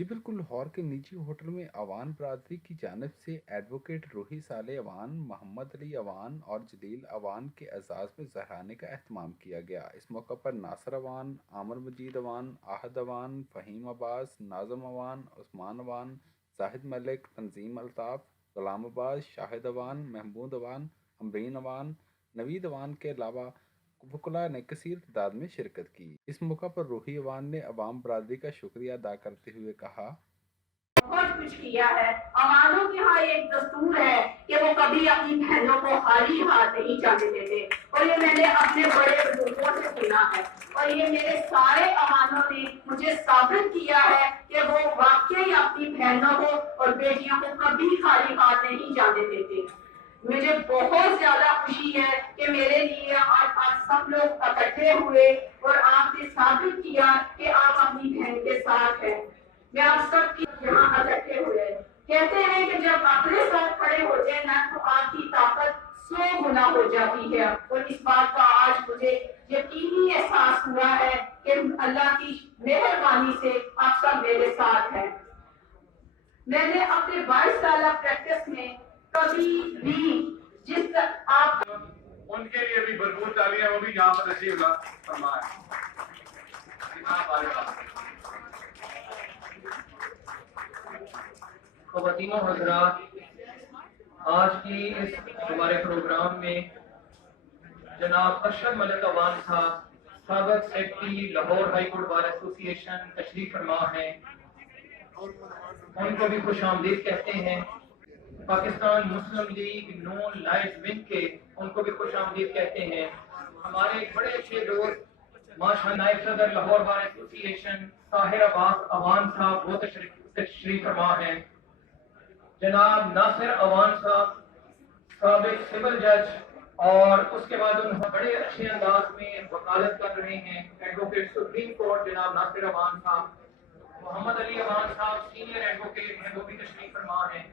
جی بالکل، لاہور کے نجی ہوٹل میں عوان برادری کی جانب سے ایڈوکیٹ روحی صالح عوان، محمد علی عوان اور جلیل عوان کے اعزاز میں زہرانے کا اہتمام کیا گیا۔ اس موقع پر ناصر عوان، عامر مجید عوان، آہد عوان، فہیم عباس، ناظم عوان، عثمان عوان، زاہد ملک، تنظیم الطاف، غلام عباس، شاہد عوان، محمود عوان، امرین عوان، نوید عوان کے علاوہ وکلاء نے کثیر تعداد میں شرکت کی۔ اس موقع پر روحی عوان نے عوام برادری کا شکریہ ادا کرتے ہوئے کہا: بہت کچھ کیا ہے۔ عوانوں کے ہاں ایک دستور ہے کہ وہ کبھی اپنی بہنوں کو خالی ہاتھ نہیں جانے دیتے، اور یہ میں نے اپنے بڑے بزرگوں سے سنا ہے، اور یہ میرے سارے عوانوں نے مجھے ثابت کیا ہے کہ وہ واقعی اپنی بہنوں کو اور بیٹیوں کو کبھی خالی ہاتھ نہیں جانے دیتے۔ مجھے بہت زیادہ خوشی ہے کہ میرے لیے آج سب لوگ اکٹھے ہوئے اور آپ نے ثابت کیا کہ آپ اپنی بہن کے ساتھ ہیں۔ میں آپ سب کی یہاں اکٹھے ہوئے کہتے ہیں کہ جب اپنے ساتھ کھڑے ہوتے ہیں نا تو آپ کی طاقت 100 گنا ہو جاتی ہے، اور اس بات کا آج مجھے یقینی احساس ہوا ہے کہ اللہ کی مہربانی سے آپ سب میرے ساتھ ہیں۔ میں نے اپنے 22 سالہ پریکٹس میں کبھی بھی جس آپ ان کے لیے بھی بھرپور تعلیاں، وہ بھی یہاں پر تشریف فرمائیں۔ خواتین و حضرات، آج کی اس ہمارے پروگرام میں جناب ارشد ملک عوان صاحب، سابق secretary Lahore high court bar ایسوسی ایشن تشریف فرما ہیں۔ ان کو بھی خوش آمدید کہتے ہیں۔ پاکستان مسلم لیگ نون لائٹ ونگ کے ان کو بھی خوش آمدید کہتے ہیں۔ ہمارے ایک بڑے اچھے دوست ماشاء نائب صدر لاہور بار ایسوسی ایشن طاہر عباس عوان صاحب وہ تشریف فرما ہیں۔ جناب ناصر عوان صاحب، سابق سول جج، اور اس کے بعد انہوں بڑے اچھے انداز میں وکالت کر رہے ہیں، ایڈوکیٹ سپریم کورٹ جناب ناصر عوان صاحب۔ محمد علی عوان صاحب سینئر ایڈوکیٹ ہیں، وہ بھی تشریف فرما ہیں۔